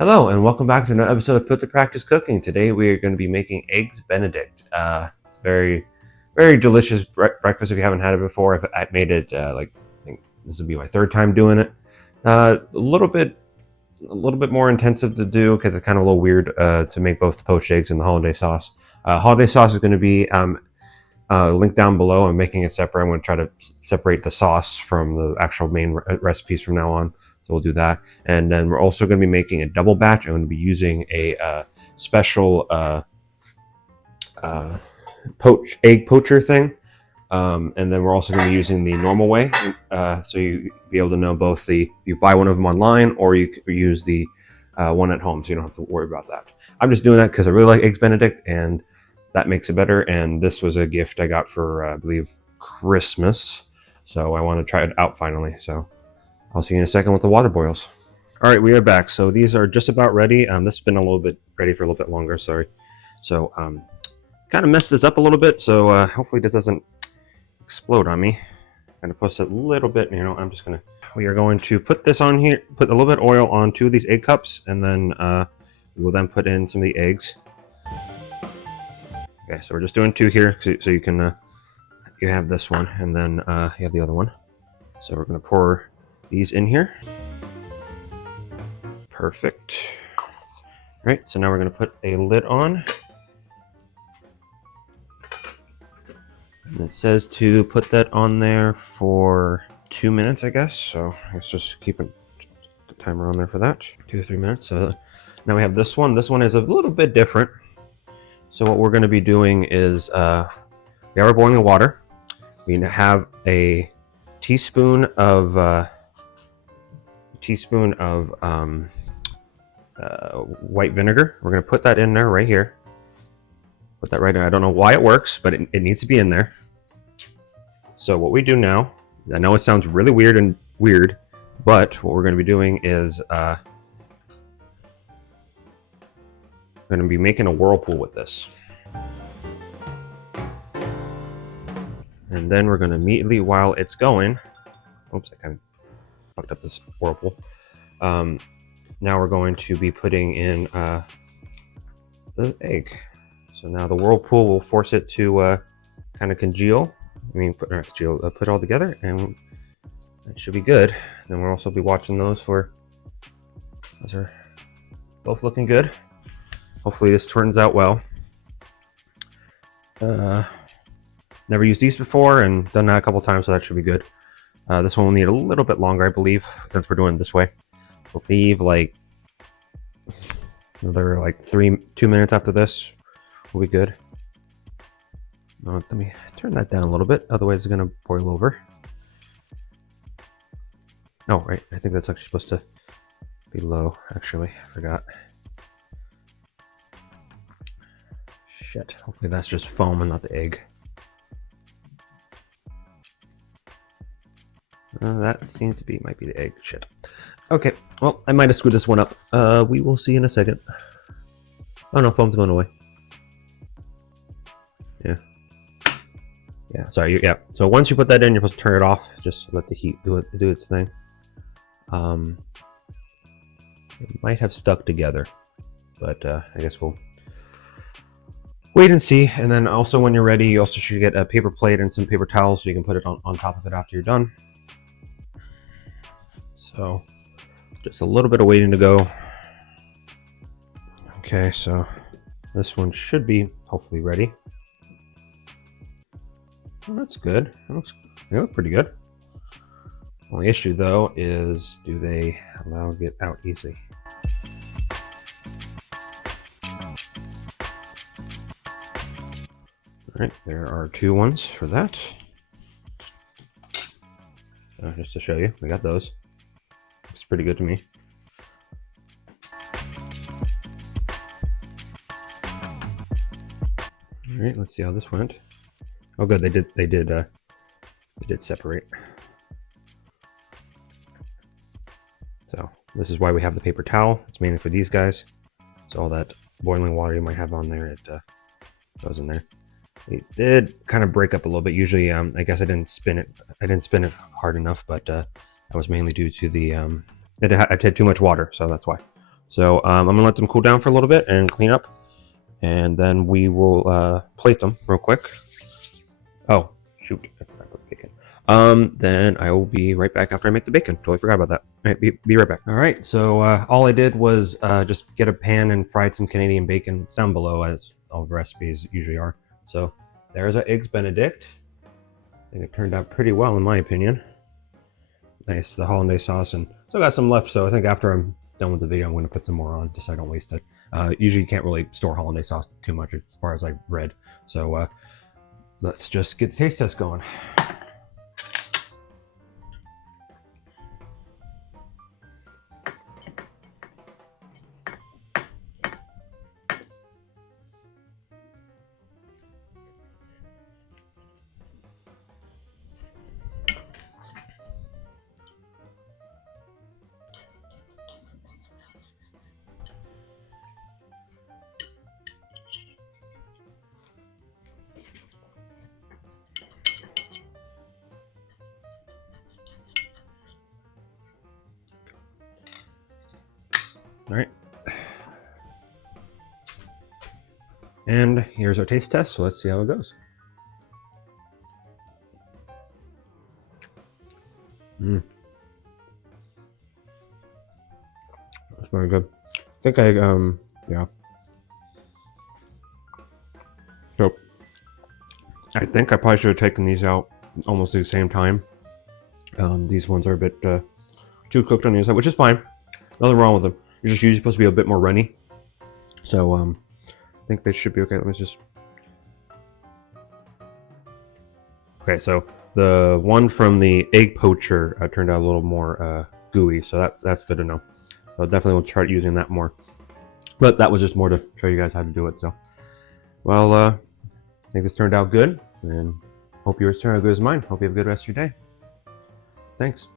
Hello, and welcome back to another episode of Put to Practice Cooking. Today we are going to be making eggs Benedict. It's very, very delicious breakfast if you haven't had it before. I've made it I think this will be my third time doing it. A little bit more intensive to do because it's kind of a little weird to make both the poached eggs and the holiday sauce. Holiday sauce is going to be linked down below. I'm making it separate. I'm going to try to separate the sauce from the actual main recipes from now on. So we'll do that. And then we're also going to be making a double batch. I'm going to be using a special egg poacher thing. And then we're also going to be using the normal way. So you be able to know both you buy one of them online or you use the one at home. So you don't have to worry about that. I'm just doing that because I really like eggs Benedict and that makes it better. And this was a gift I got for, I believe, Christmas. So I want to try it out finally. So I'll see you in a second with the water boils. All right, we are back. So these are just about ready. This has been a little bit ready for a little bit longer, sorry. So kind of messed this up a little bit. So hopefully this doesn't explode on me. I'm gonna push it a little bit, we are going to put this on here, put a little bit of oil on 2 of these egg cups, and then we will then put in some of the eggs. Okay, so we're just doing 2 here, so you can, you have this one, and then you have the other one. So we're gonna pour these in here. Perfect. All right, so now we're gonna put a lid on. And it says to put that on there for 2 minutes, I guess. So let's just keep the timer on there for that. 2 or 3 minutes. So now we have this one. This one is a little bit different. So what we're going to be doing is we are boiling the water. We have a teaspoon of white vinegar. We're going to put that in there right here. Put that right in. I don't know why it works, but it needs to be in there. So what we do now, I know it sounds really weird, but what we're going to be doing is going to be making a whirlpool with this. And then we're going to immediately, while it's going, oops, I kind of fucked up this whirlpool. Now we're going to be putting in the egg. So now the whirlpool will force it to kind of congeal. Put it all together, and it should be good. Then we'll also be watching those those are both looking good. Hopefully this turns out well. Never used these before and done that a couple times, so that should be good. This one will need a little bit longer, I believe, since we're doing it this way. We'll leave like another 2 minutes after this. We'll be good. Let me turn that down a little bit, otherwise it's going to boil over. Oh, right, I think that's actually supposed to be low, actually. I forgot. Shit, hopefully that's just foam and not the egg. That seems to be, might be the egg. Shit. Okay, well, I might have screwed this one up. We will see in a second. Oh no, foam's going away. Yeah, sorry, yeah. So once you put that in, you're supposed to turn it off. Just let the heat do its thing. It might have stuck together, but I guess we'll wait and see. And then also when you're ready, you also should get a paper plate and some paper towels so you can put it on top of it after you're done. So just a little bit of waiting to go. Okay, so this one should be hopefully ready. Well, that's good. They look pretty good. Only issue though is, do they allow it to get out easy? Alright, there are 2 ones for that. Just to show you, we got those. Looks pretty good to me. Alright, let's see how this went. Oh good, they did separate. So this is why we have the paper towel. It's mainly for these guys. So all that boiling water you might have on there, it goes in there. It did kind of break up a little bit. Usually, I guess I didn't spin it hard enough, but that was mainly due to the I had too much water, so that's why. So I'm gonna let them cool down for a little bit and clean up, and then we will plate them real quick. Oh shoot, I forgot about the bacon. Then I will be right back after I make the bacon. Totally forgot about that. All right, be right back. All right, so all I did was just get a pan and fried some Canadian bacon. It's down below, as all the recipes usually are. So there's our eggs Benedict. I think it turned out pretty well in my opinion. Nice, the hollandaise sauce, and still got some left, so I think after I'm done with the video I'm going to put some more on just so I don't waste it. Usually you can't really store hollandaise sauce too much as far as I've read, so let's just get the taste test going. All right. And here's our taste test, so let's see how it goes. That's very good. I think yeah. So, I think I probably should have taken these out almost at the same time. These ones are a bit too cooked on the inside, which is fine. Nothing wrong with them. You're just usually supposed to be a bit more runny. So, I think they should be okay. Let me just... Okay, so the one from the egg poacher turned out a little more gooey, so that's good to know. So definitely will try using that more. But that was just more to show you guys how to do it. So, well, I think this turned out good, and hope yours turned out good as mine. Hope you have a good rest of your day. Thanks.